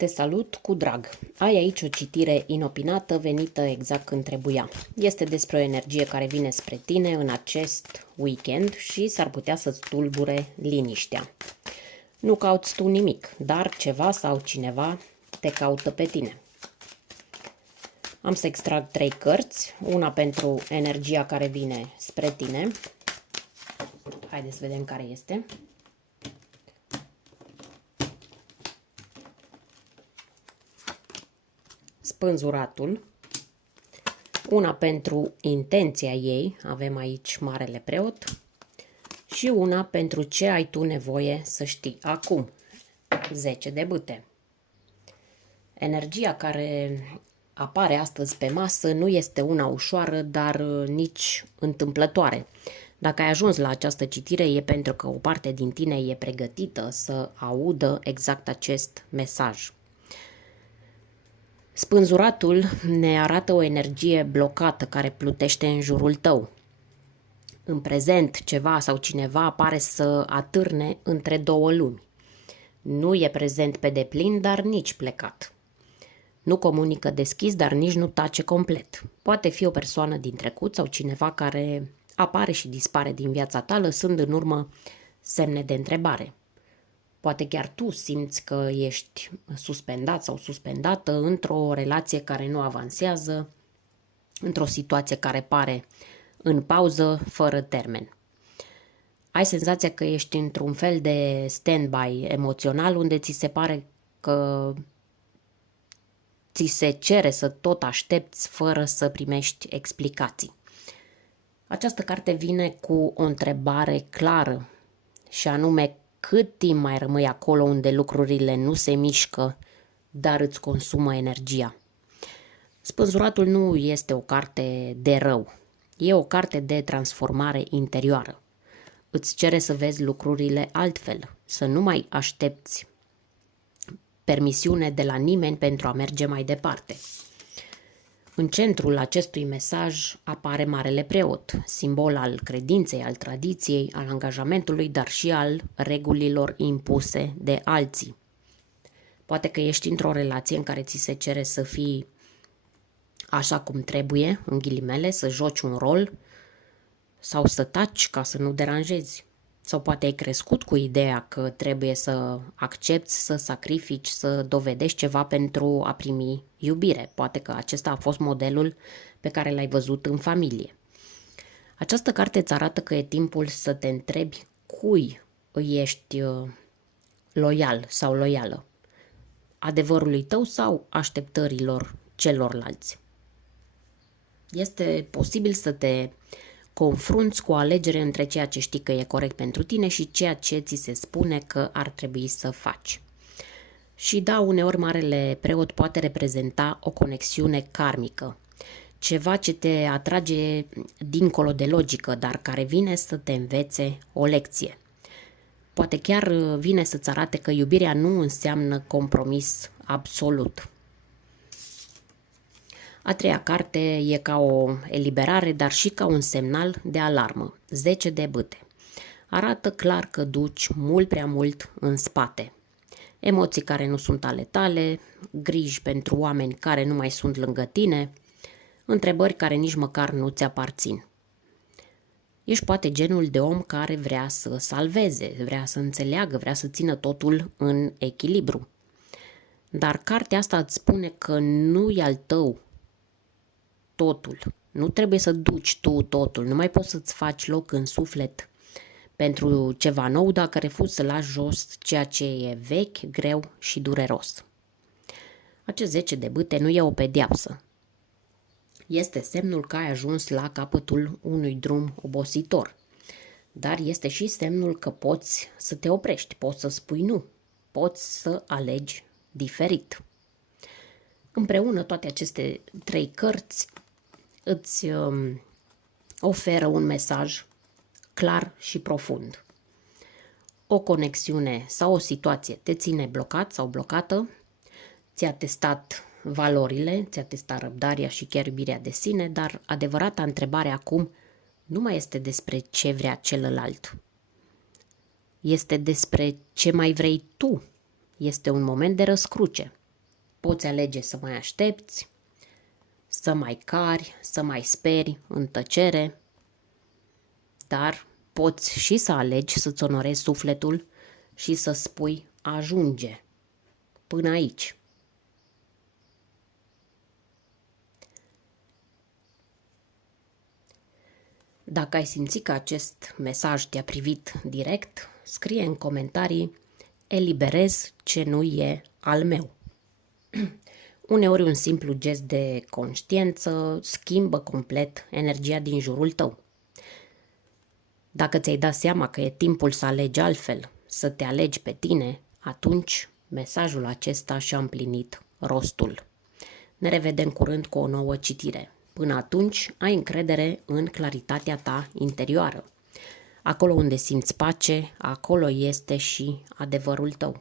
Te salut cu drag. Ai aici o citire inopinată venită exact când trebuia. Este despre o energie care vine spre tine în acest weekend și s-ar putea să-ți tulbure liniștea. Nu cauți tu nimic, dar ceva sau cineva te caută pe tine. Am să extrag 3 cărți, una pentru energia care vine spre tine. Haideți să vedem care este. Spânzuratul, una pentru intenția ei, avem aici Marele Preot, și una pentru ce ai tu nevoie să știi acum, 10 de bâte. Energia care apare astăzi pe masă nu este una ușoară, dar nici întâmplătoare. Dacă ai ajuns la această citire, e pentru că o parte din tine e pregătită să audă exact acest mesaj. Spânzuratul ne arată o energie blocată care plutește în jurul tău. În prezent, ceva sau cineva pare să atârne între două lumi. Nu e prezent pe deplin, dar nici plecat. Nu comunică deschis, dar nici nu tace complet. Poate fi o persoană din trecut sau cineva care apare și dispare din viața ta, lăsând în urmă semne de întrebare. Poate chiar tu simți că ești suspendat sau suspendată într-o relație care nu avansează, într-o situație care pare în pauză, fără termen. Ai senzația că ești într-un fel de stand-by emoțional unde ți se pare că ți se cere să tot aștepți fără să primești explicații. Această carte vine cu o întrebare clară și anume: cât timp mai rămâi acolo unde lucrurile nu se mișcă, dar îți consumă energia? Spânzuratul nu este o carte de rău, e o carte de transformare interioară. Îți cere să vezi lucrurile altfel, să nu mai aștepți permisiune de la nimeni pentru a merge mai departe. În centrul acestui mesaj apare Marele Preot, simbol al credinței, al tradiției, al angajamentului, dar și al regulilor impuse de alții. Poate că ești într-o relație în care ți se cere să fii așa cum trebuie, în ghilimele, să joci un rol sau să taci ca să nu deranjezi. Sau poate ai crescut cu ideea că trebuie să accepti, să sacrifici, să dovedești ceva pentru a primi iubire. Poate că acesta a fost modelul pe care l-ai văzut în familie. Această carte îți arată că e timpul să te întrebi cui îi ești loial sau loială. Adevărului tău sau așteptărilor celorlalți. Este posibil să te confrunți cu o alegere între ceea ce știi că e corect pentru tine și ceea ce ți se spune că ar trebui să faci. Și da, uneori Marele Preot poate reprezenta o conexiune karmică, ceva ce te atrage dincolo de logică, dar care vine să te învețe o lecție. Poate chiar vine să-ți arate că iubirea nu înseamnă compromis absolut. A treia carte e ca o eliberare, dar și ca un semnal de alarmă. 10 de bâte. Arată clar că duci mult prea mult în spate. Emoții care nu sunt ale tale, griji pentru oameni care nu mai sunt lângă tine, întrebări care nici măcar nu ți aparțin. Ești poate genul de om care vrea să salveze, vrea să înțeleagă, vrea să țină totul în echilibru. Dar cartea asta îți spune că nu e al tău totul. Nu trebuie să duci tu totul. Nu mai poți să-ți faci loc în suflet pentru ceva nou dacă refuzi să lași jos ceea ce e vechi, greu și dureros. Acest 10 de bâte nu e o pedeapsă. Este semnul că ai ajuns la capătul unui drum obositor. Dar este și semnul că poți să te oprești, poți să spui nu, poți să alegi diferit. Împreună toate aceste 3 cărți îți oferă un mesaj clar și profund. O conexiune sau o situație te ține blocat sau blocată, ți-a testat valorile, ți-a testat răbdarea și chiar iubirea de sine, dar adevărata întrebare acum nu mai este despre ce vrea celălalt. Este despre ce mai vrei tu. Este un moment de răscruce. Poți alege să mai aștepți, să mai cari, să mai speri în tăcere, dar poți și să alegi să-ți onorezi sufletul și să spui ajunge până aici. Dacă ai simțit că acest mesaj te-a privit direct, scrie în comentarii: eliberez ce nu e al meu. Uneori un simplu gest de conștiință schimbă complet energia din jurul tău. Dacă ți-ai dat seama că e timpul să alegi altfel, să te alegi pe tine, atunci mesajul acesta și-a împlinit rostul. Ne revedem curând cu o nouă citire. Până atunci, ai încredere în claritatea ta interioară. Acolo unde simți pace, acolo este și adevărul tău.